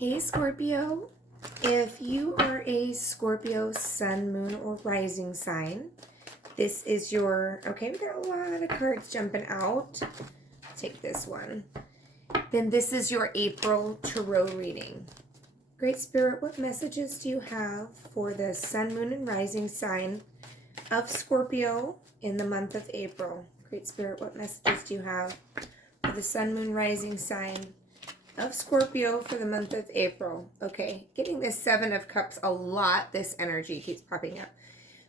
Hey Scorpio, if you are a Scorpio sun, moon, or rising sign, this is your, okay, we got a lot of cards jumping out. Take this one. Then this is your April tarot reading. Great Spirit, what messages do you have for the sun, moon, and rising sign of Scorpio in the month of April? Great Spirit, what messages do you have for the sun, moon, rising sign of Scorpio for the month of April? Okay, getting this Seven of Cups a lot. This energy keeps popping up.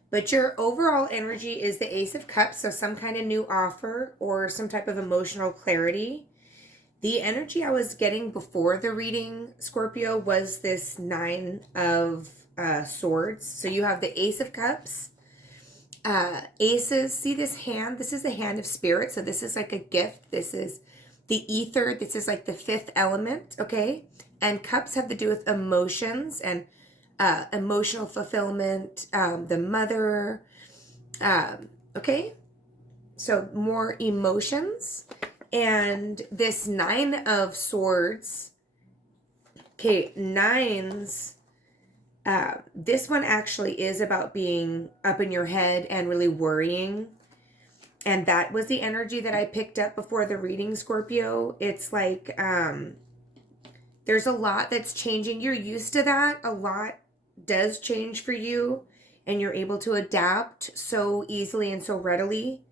But your overall energy is the Ace of Cups, so some kind of new offer or some type of emotional clarity. The energy I was getting before the reading, Scorpio, was this Nine of Swords. So you have the Ace of Cups. Aces, see this hand? This is the hand of spirit. So this is like a gift. This is the ether. This is like the fifth element, okay? And cups have to do with emotions and emotional fulfillment, the mother, okay? So more emotions. And this Nine of Swords, okay, nines, this one actually is about being up in your head and really worrying. And that was the energy that I picked up before the reading, Scorpio. It's like there's a lot that's changing. You're used to that. A lot does change for you, and you're able to adapt so easily and so readily.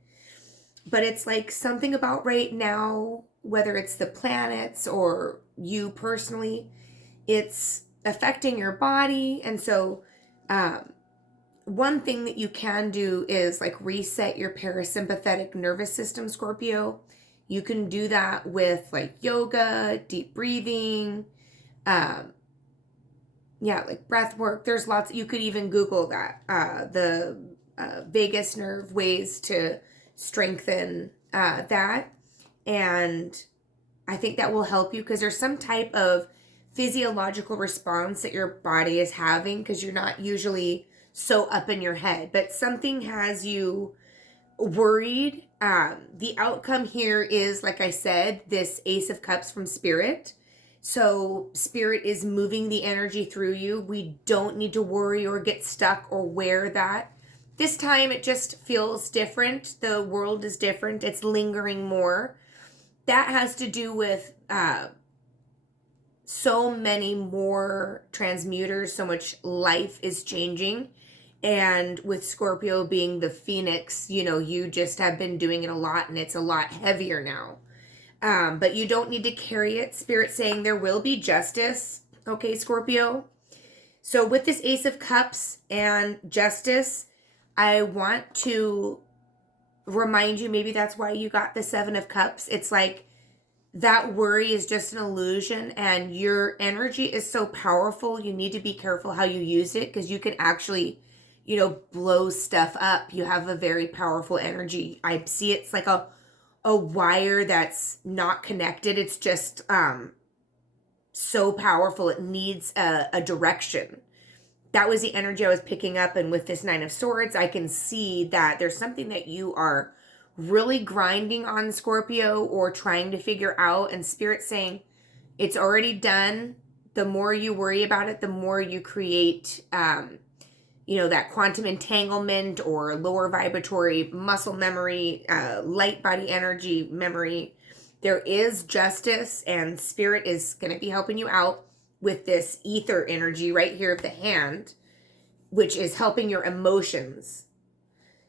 But it's like something about right now, whether it's the planets or you personally, it's affecting your body. And so one thing that you can do is like reset your parasympathetic nervous system, Scorpio. You can do that with like yoga, deep breathing, like breath work. There's lots. You could even Google that, the vagus nerve ways to strengthen that. And I think that will help you because there's some type of physiological response that your body is having because you're not usually so up in your head, but something has you worried. The outcome here is, like I said, this Ace of Cups from Spirit. So Spirit is moving the energy through you. We don't need to worry or get stuck or wear that. This time it just feels different. The world is different. It's lingering more. That has to do with so many more transmuters. So much life is changing. And with Scorpio being the Phoenix, you just have been doing it a lot and it's a lot heavier now. But you don't need to carry it. Spirit saying there will be justice. Okay, Scorpio. So with this Ace of Cups and justice, I want to remind you, maybe that's why you got the Seven of Cups. It's like that worry is just an illusion and your energy is so powerful. You need to be careful how you use it because you can actually, blow stuff up. You have a very powerful energy. I see it's like a wire that's not connected. It's just so powerful. It needs a direction. That was the energy I was picking up. And with this Nine of Swords, I can see that there's something that you are really grinding on, Scorpio, or trying to figure out. And Spirit saying it's already done. The more you worry about it, the more you create, that quantum entanglement or lower vibratory muscle memory, light body energy memory. There is justice, and Spirit is going to be helping you out with this ether energy right here of the hand, which is helping your emotions.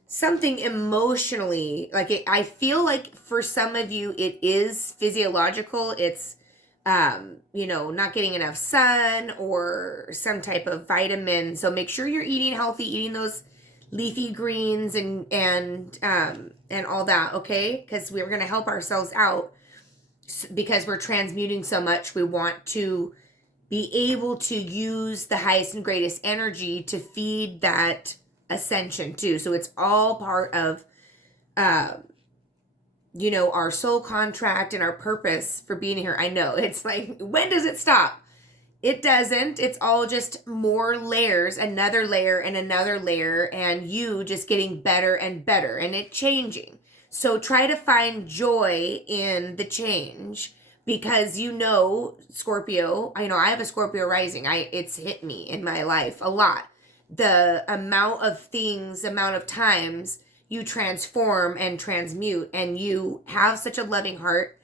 Something emotionally, I feel like for some of you, it is physiological. It's, not getting enough sun or some type of vitamin. So make sure you're eating healthy, eating those leafy greens and all that, okay? Because we're going to help ourselves out because we're transmuting so much. We want to be able to use the highest and greatest energy to feed that ascension too. So it's all part of, our soul contract and our purpose for being here. I know it's like, when does it stop? It doesn't. It's all just more layers, another layer and another layer, and you just getting better and better and it changing. So try to find joy in the change, because you know, Scorpio, I know I have a Scorpio rising. It's hit me in my life a lot. The amount of things, amount of times you transform and transmute, and you have such a loving heart.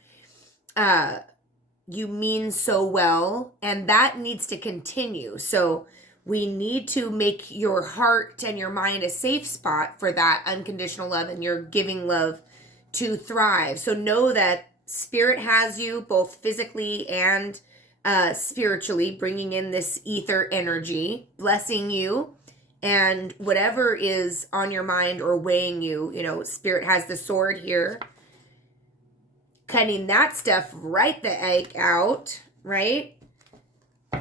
You mean so well, and that needs to continue. So we need to make your heart and your mind a safe spot for that unconditional love and your giving love to thrive. So know that Spirit has you both physically and spiritually, bringing in this ether energy, blessing you, and whatever is on your mind or weighing you, you know, Spirit has the sword here, cutting that stuff right the egg out, right?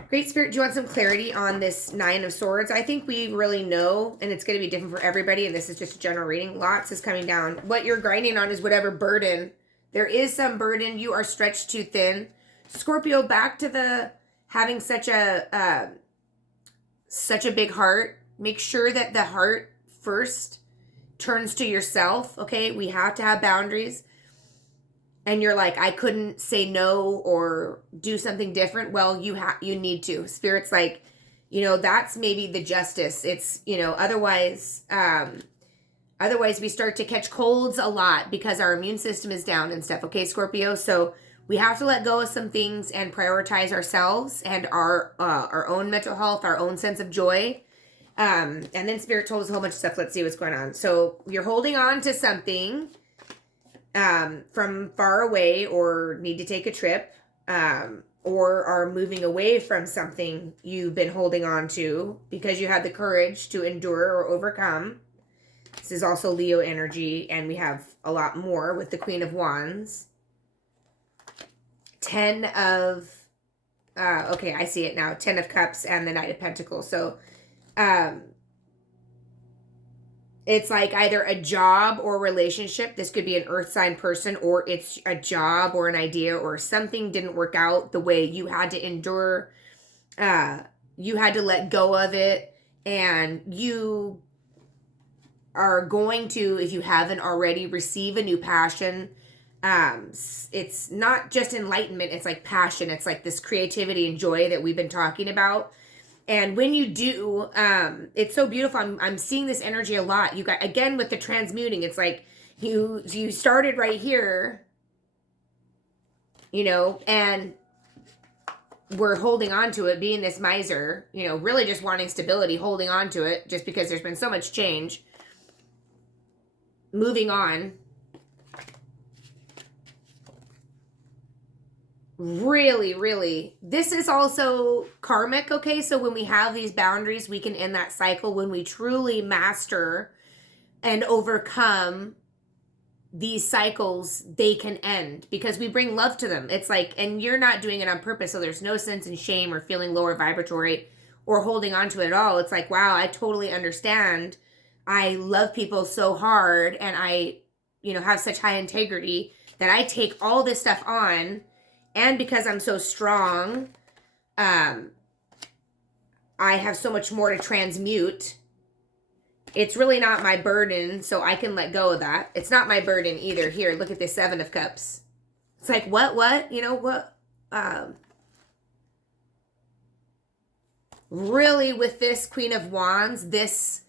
Great Spirit, do you want some clarity on this Nine of Swords? I think we really know, and it's going to be different for everybody, and this is just a general reading. Lots is coming down. What you're grinding on is whatever burden. There is some burden. You are stretched too thin. Scorpio, back to the having such a big heart. Make sure that the heart first turns to yourself, okay? We have to have boundaries. And you're like, I couldn't say no or do something different. Well, you need to. Spirit's like, you know, that's maybe the justice. It's, you know, otherwise we start to catch colds a lot because our immune system is down and stuff. Okay, Scorpio. So we have to let go of some things and prioritize ourselves and our own mental health, our own sense of joy. And then Spirit told us a whole bunch of stuff. Let's see what's going on. So you're holding on to something from far away, or need to take a trip, or are moving away from something you've been holding on to because you had the courage to endure or overcome. This is also Leo energy, and we have a lot more with the Queen of Wands. 10 of, okay, I see it now. 10 of Cups and the Knight of Pentacles. So, it's like either a job or relationship. This could be an earth sign person, or it's a job or an idea, or something didn't work out the way you had to endure. You had to let go of it, and you are going to, if you haven't already, receive a new passion. It's not just enlightenment, it's like passion. It's like this creativity and joy that we've been talking about. And when you do, it's so beautiful. I'm seeing this energy a lot. You got, again, with the transmuting, it's like you started right here, you know, and we're holding on to it, being this miser, you know, really just wanting stability, holding on to it just because there's been so much change. Moving on. Really, this is also karmic, okay? So when we have these boundaries, we can end that cycle. When we truly master and overcome these cycles, they can end because we bring love to them. It's like, and you're not doing it on purpose, so there's no sense in shame or feeling lower vibratory or holding on to it at all. It's like, wow, I totally understand. I love people so hard, and I, you know, have such high integrity that I take all this stuff on. And because I'm so strong, I have so much more to transmute. It's really not my burden, so I can let go of that. It's not my burden either. Here, look at this 7 of Cups. It's like, what? You know, what? Really, with this Queen of Wands, this,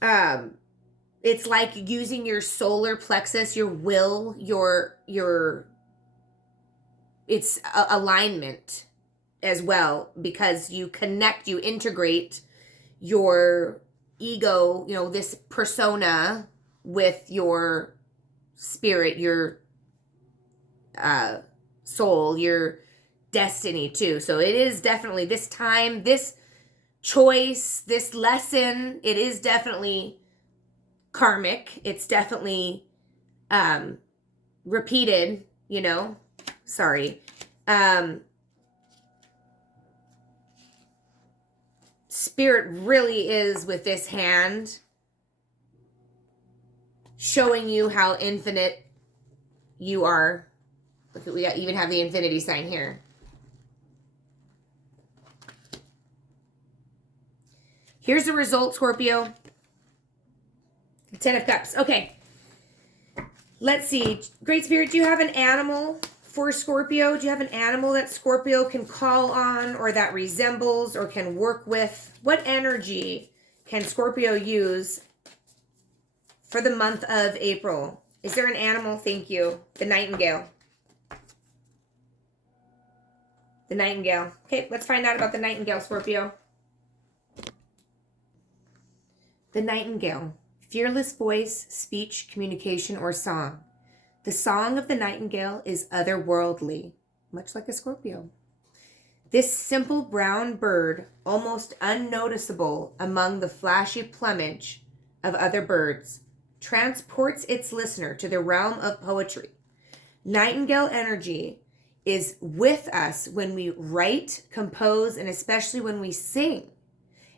it's like using your solar plexus, your will, your it's alignment as well, because you connect, you integrate your ego, you know, this persona with your spirit, your soul, your destiny too. So it is definitely this time, this choice, this lesson, it is definitely karmic. It's definitely repeated, you know. Sorry. Spirit really is, with this hand, showing you how infinite you are. Look, we even have the infinity sign here. Here's the result, Scorpio. 10 of Cups. Okay. Let's see. Great Spirit, do you have an animal for Scorpio? Do you have an animal that Scorpio can call on or that resembles or can work with? What energy can Scorpio use for the month of April? Is there an animal? Thank you. The nightingale. The nightingale. Okay, let's find out about the nightingale, Scorpio. The nightingale. Fearless voice, speech, communication, or song. The song of the nightingale is otherworldly, much like a Scorpio. This simple brown bird, almost unnoticeable among the flashy plumage of other birds, transports its listener to the realm of poetry. Nightingale energy is with us when we write, compose, and especially when we sing.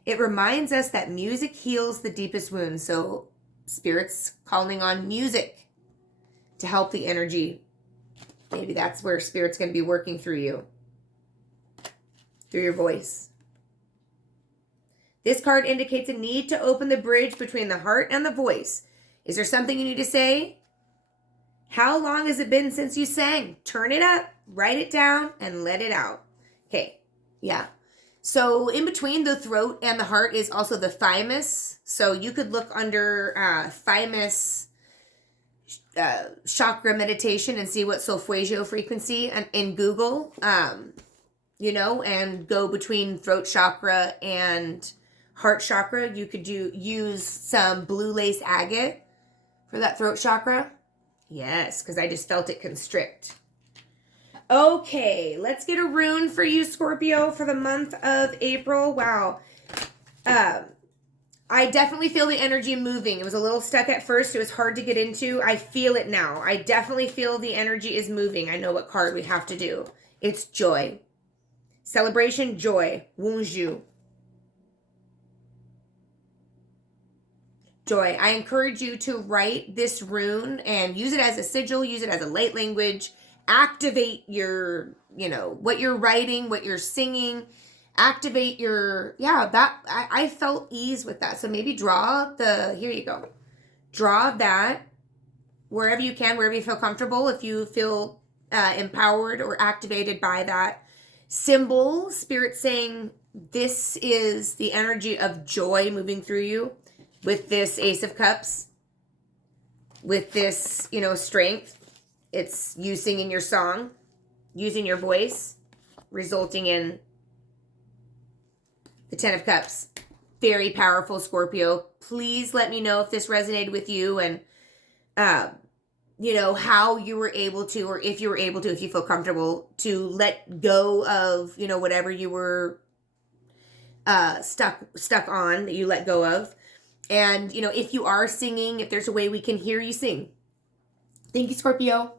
It reminds us that music heals the deepest wounds. So Spirit's calling on music to help the energy. Maybe that's where Spirit's going to be working through you, through your voice. This card indicates a need to open the bridge between the heart and the voice. Is there something you need to say? How long has it been since you sang? Turn it up, write it down, and let it out. Okay, yeah. So in between the throat and the heart is also the thymus. So you could look under thymus chakra meditation and see what solfeggio frequency in Google, and go between throat chakra and heart chakra. You could use some blue lace agate for that throat chakra. Yes, because I just felt it constrict. Okay, let's get a rune for you, Scorpio, for the month of April. Wow. I definitely feel the energy moving. It was a little stuck at first. It was hard to get into. I feel it now. I definitely feel the energy is moving. I know what card we have to do. It's joy. Celebration, joy. Wunju. Joy. I encourage you to write this rune and use it as a sigil, use it as a light language. Activate your, what you're writing, what you're singing. Activate your, I felt ease with that. So maybe here you go. Draw that wherever you can, wherever you feel comfortable. If you feel empowered or activated by that symbol, Spirit saying this is the energy of joy moving through you with this Ace of Cups, with this, strength. It's you singing your song, using your voice, resulting in the 10 of Cups. Very powerful, Scorpio. Please let me know if this resonated with you and, how you were able to, or if you were able to, if you feel comfortable, to let go of, whatever you were stuck on that you let go of. And, if you are singing, if there's a way we can hear you sing. Thank you, Scorpio.